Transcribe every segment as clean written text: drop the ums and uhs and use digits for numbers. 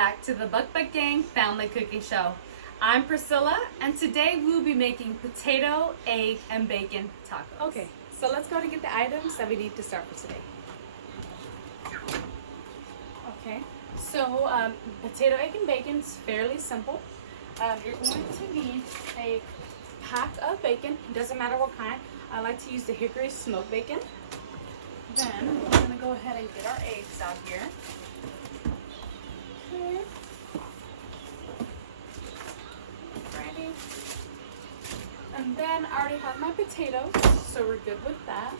back to the Buck Buck Gang Family Cooking Show. I'm Priscilla, and today we'll be making potato, egg, and bacon tacos. Okay, so let's go and get the items that we need to start for today. Okay, so potato, egg, and bacon is fairly simple. You're going to need a pack of bacon. It doesn't matter what kind. I like to use the hickory smoked bacon. Then we're going to go ahead and get our eggs out here. Okay. Ready. And then I already have my potatoes, so we're good with that.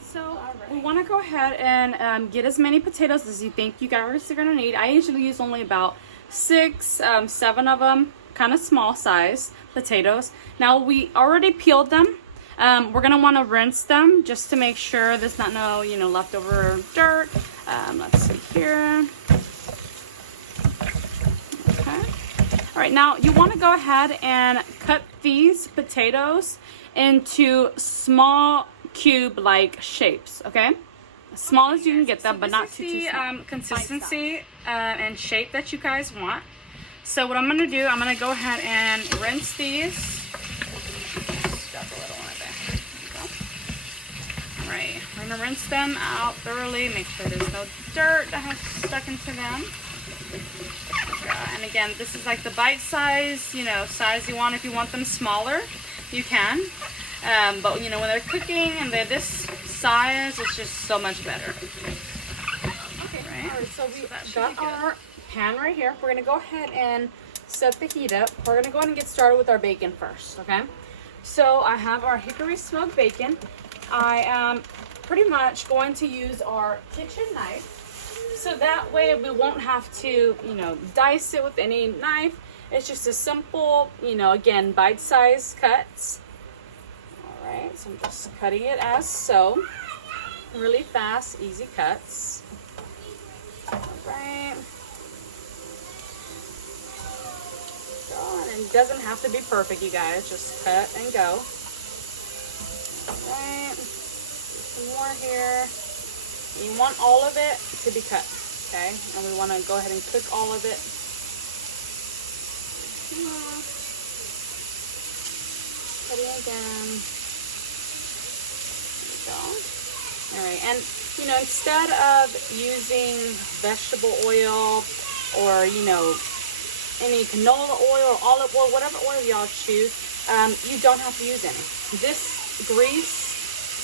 So we want to go ahead and get as many potatoes as you think you guys are going to need. I usually use only about 6, 7 of them, kind of small size potatoes. Now we already peeled them. We're going to want to rinse them just to make sure there's not no, leftover dirt. Let's see here. Okay. All right, now you want to go ahead and cut these potatoes into small cube-like shapes, okay? As small as you can get them, but not too small. Consistency and shape that you guys want. So what I'm going to do, I'm going to go ahead and rinse these. Stuff a little on it there. All right, we're going to rinse them out thoroughly. Make sure there's no dirt that has stuck into them. And again, this is like the bite size, size you want. If you want them smaller, you can. But when they're cooking and they're this size, it's just so much better. Okay, right. All right, so we got our pan right here. We're gonna go ahead and set the heat up. We're gonna go ahead and get started with our bacon first, okay? So I have our hickory smoked bacon. I am pretty much going to use our kitchen knife. So that way we won't have to, dice it with any knife. It's just a simple, again, bite-sized cuts. All right, so I'm just cutting it as so. Really fast, easy cuts. All right. And it doesn't have to be perfect, you guys. Just cut and go. All right. Some more here. You want all of it to be cut, okay? And we want to go ahead and cook all of it. Cut it again. There we go. All right, and instead of using vegetable oil or any canola oil or olive oil, whatever oil y'all choose, you don't have to use any. This grease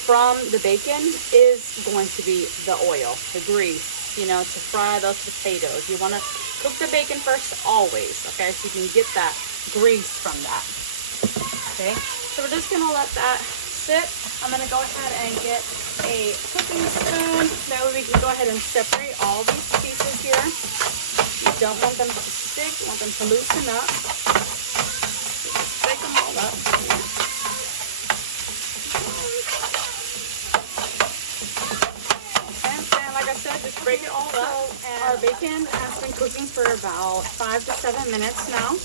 from the bacon is going to be the oil, the grease, to fry those potatoes. You want to cook the bacon first always, okay? So you can get that grease from that, okay? So we're just going to let that sit. I'm going to go ahead and get a cooking spoon. That way we can go ahead and separate all these pieces here. You don't want them to stick. You want them to loosen up. Break them all up. Just break it all up. And our bacon has been cooking for about 5 to 7 minutes now.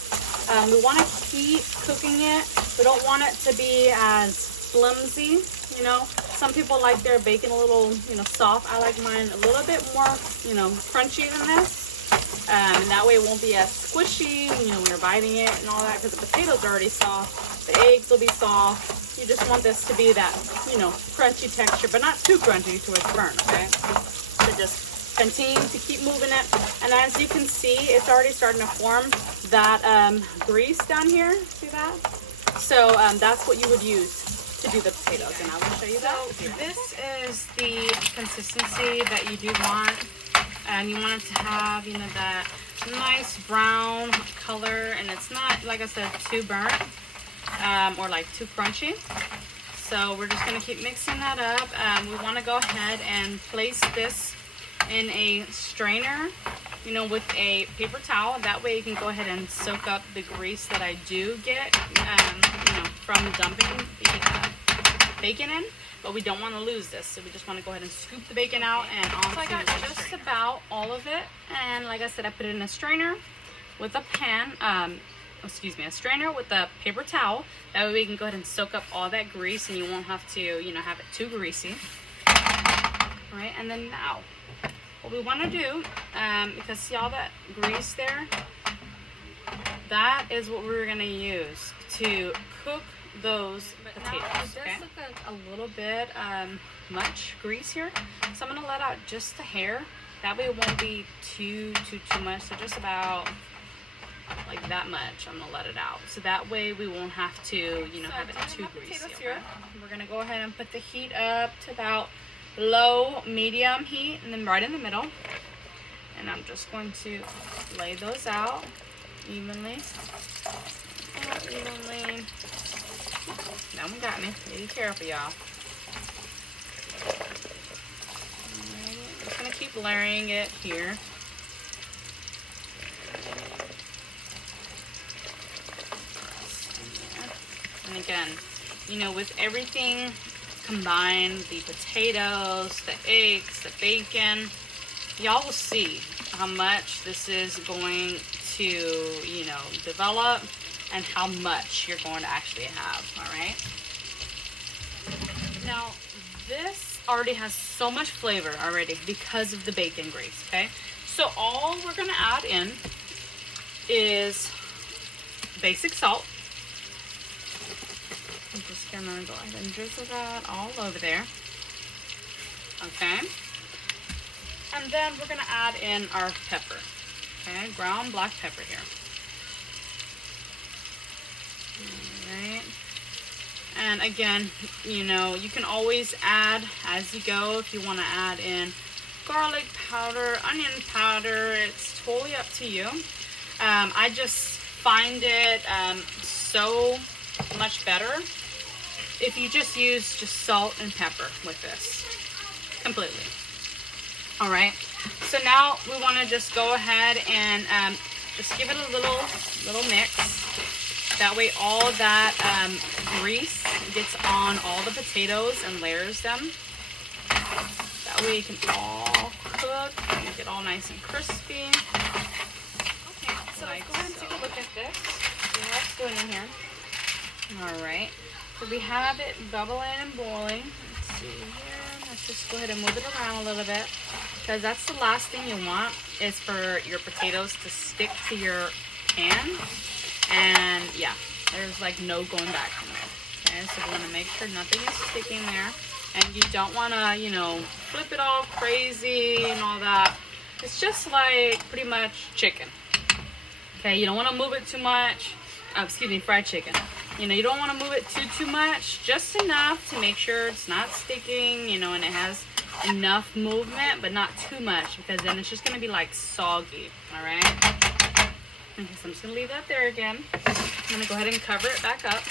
We want to keep cooking it. We don't want it to be as flimsy. Some people like their bacon a little, soft. I like mine a little bit more, crunchy than this. And that way it won't be as squishy, when you're biting it and all that, because the potatoes are already soft. The eggs will be soft. You just want this to be that, crunchy texture, but not too crunchy to it's burnt, okay? So just continue to keep moving it. And as you can see, it's already starting to form that grease down here. See that? So that's what you would use to do the potatoes. And I will show you that. So this is the consistency that you do want. And you want it to have, that nice brown color. And it's not, like I said, too burnt or like too crunchy. So we're just going to keep mixing that up. We want to go ahead and place this in a strainer, with a paper towel. That way you can go ahead and soak up the grease that I do get, from dumping the bacon in. But we don't want to lose this, so we just want to go ahead and scoop the bacon out and onto. So I got just about all of it, and like I said, I put it in a strainer with a pan. A strainer with a paper towel. That way we can go ahead and soak up all that grease, and you won't have to, have it too greasy. All right, and then now what we want to do, because see all that grease there? That is what we're going to use to cook those potatoes. Now, it does look like a little bit much grease here, so I'm going to let out just a hair. That way it won't be too much, so just about like that much. I'm going to let it out, so that way we won't have to, you know, have it too greasy. Here, we're going to go ahead and put the heat up to about low, medium heat, and then right in the middle. And I'm just going to lay those out evenly. That one got me. Be careful, y'all. I'm just going to keep layering it here. And again, you know, with everything combined, the potatoes, the eggs, the bacon, y'all will see how much this is going to, you know, develop and how much you're going to actually have. All right. Now, this already has so much flavor already because of the bacon grease. Okay. So all we're going to add in is basic salt. I'm just gonna go ahead and drizzle that all over there. Okay. And then we're gonna add in our pepper. Okay, ground black pepper here. Alright. And again, you know, you can always add as you go if you want to add in garlic powder, onion powder. It's totally up to you. I just find it so much better if you just use just salt and pepper with this completely. All right, so now we want to just go ahead and just give it a little mix. That way all that grease gets on all the potatoes and layers them. That way it can all cook and get all nice and crispy. Okay, so let's go ahead and take a look at this. See what's going in here. All right. So we have it bubbling and boiling. Let's see here. Let's just go ahead and move it around a little bit, because that's the last thing you want is for your potatoes to stick to your pan. And yeah, there's like no going back from it. Okay, so we want to make sure nothing is sticking there. And you don't want to, you know, flip it all crazy and all that. It's just like pretty much chicken. Okay, you don't want to move it too much. Excuse me, fried chicken. You know, you don't want to move it too much, just enough to make sure it's not sticking, you know, and it has enough movement, but not too much, because then it's just going to be like soggy. All right. Okay, so I'm just going to leave that there again. I'm going to go ahead and cover it back up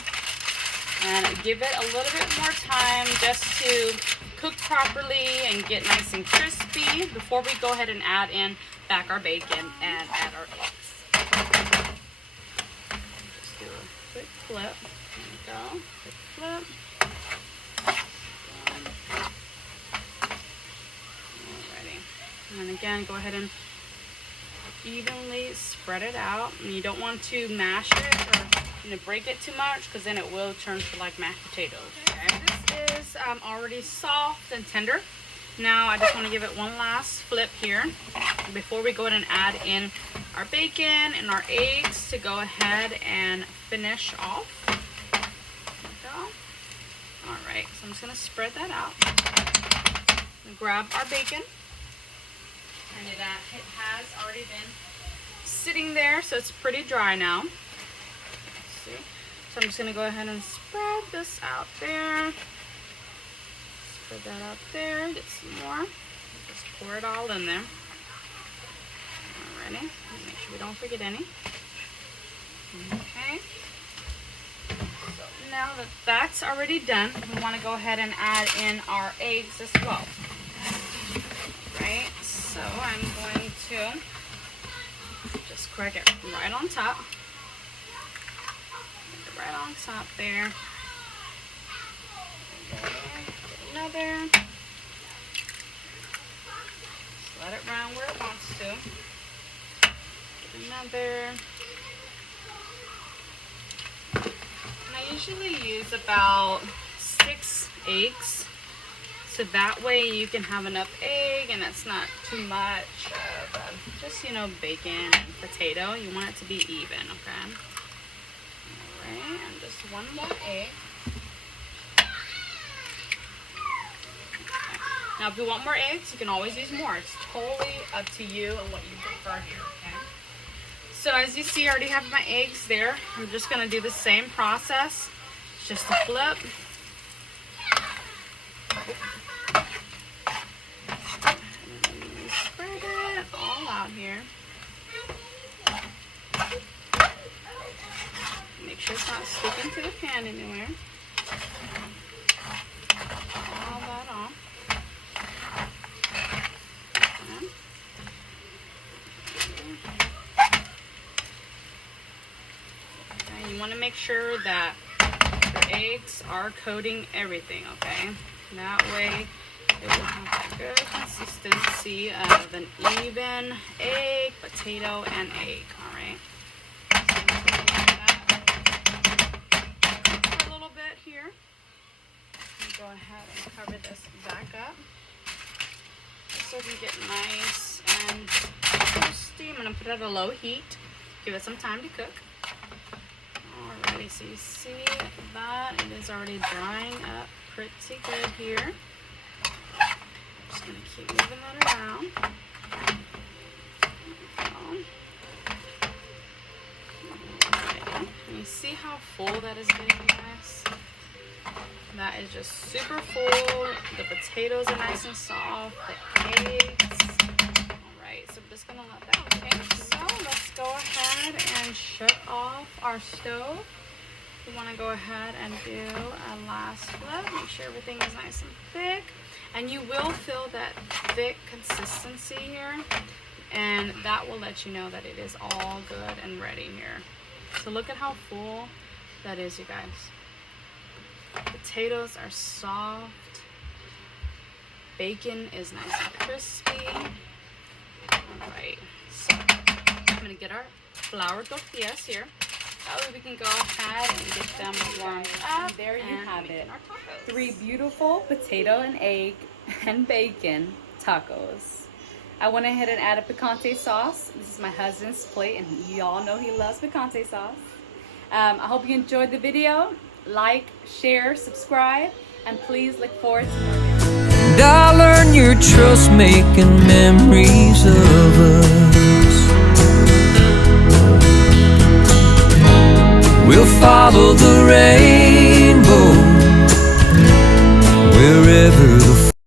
and give it a little bit more time just to cook properly and get nice and crispy before we go ahead and add in back our bacon and add our eggs. Just do a quick flip. There we go. Quick flip. Alrighty. And again, go ahead and evenly spread it out. And you don't want to mash it or, you know, break it too much, because then it will turn to like mashed potatoes. Okay. This is already soft and tender. Now I just want to give it one last flip here before we go ahead and add in our bacon and our eggs to go ahead and finish off. There we go. Alright, so I'm just going to spread that out. Grab our bacon. And it has already been sitting there, so it's pretty dry now. Let's see. So I'm just going to go ahead and spread this out there. Spread that out there. Get some more. Just pour it all in there. Alrighty. Make sure we don't forget any. Okay. So now that that's already done, we want to go ahead and add in our eggs as well. Right. So I'm going to just crack it right on top. Right on top there. Another. Just let it round where it wants to. Another. And I usually use about 6 eggs. So that way you can have enough eggs egg and it's not too much of just, you know, bacon and potato. You want it to be even, okay? Alright, and just one more egg. Now, if you want more eggs, you can always use more. It's totally up to you and what you prefer here, okay? So as you see, I already have my eggs there. I'm just going to do the same process. It's just a flip. And then spread it all out here. Make sure it's not sticking to the pan anywhere. All that off. You want to make sure that your eggs are coating everything, okay? That way it will have a good consistency of an even egg, potato, and egg, alright? So for a little bit here. Go ahead and cover this back up so it can get nice and toasty. I'm going to put it at a low heat. Give it some time to cook. Alrighty, so you see that it is already drying up pretty good here. Just going to keep moving that around. Alrighty. And you see how full that is getting, guys? That is just super full. The potatoes are nice and soft. The eggs. Alright, so I'm just going to let that cook. So let's go ahead and shut off our stove. We want to go ahead and do a last flip. Make sure everything is nice and thick. And you will feel that thick consistency here. And that will let you know that it is all good and ready here. So look at how full that is, you guys. Potatoes are soft. Bacon is nice and crispy. Alright, so I'm going to get our flour tortillas here. That way we can go ahead and get them warmed up. And there you have it. Our tacos. 3 beautiful potato and egg and bacon tacos. I went ahead and added picante sauce. This is my husband's plate, and y'all know he loves picante sauce. I hope you enjoyed the video. Like, share, subscribe, and please look forward to more videos. And I learned your trust, making memories of us. We'll follow the rainbow wherever the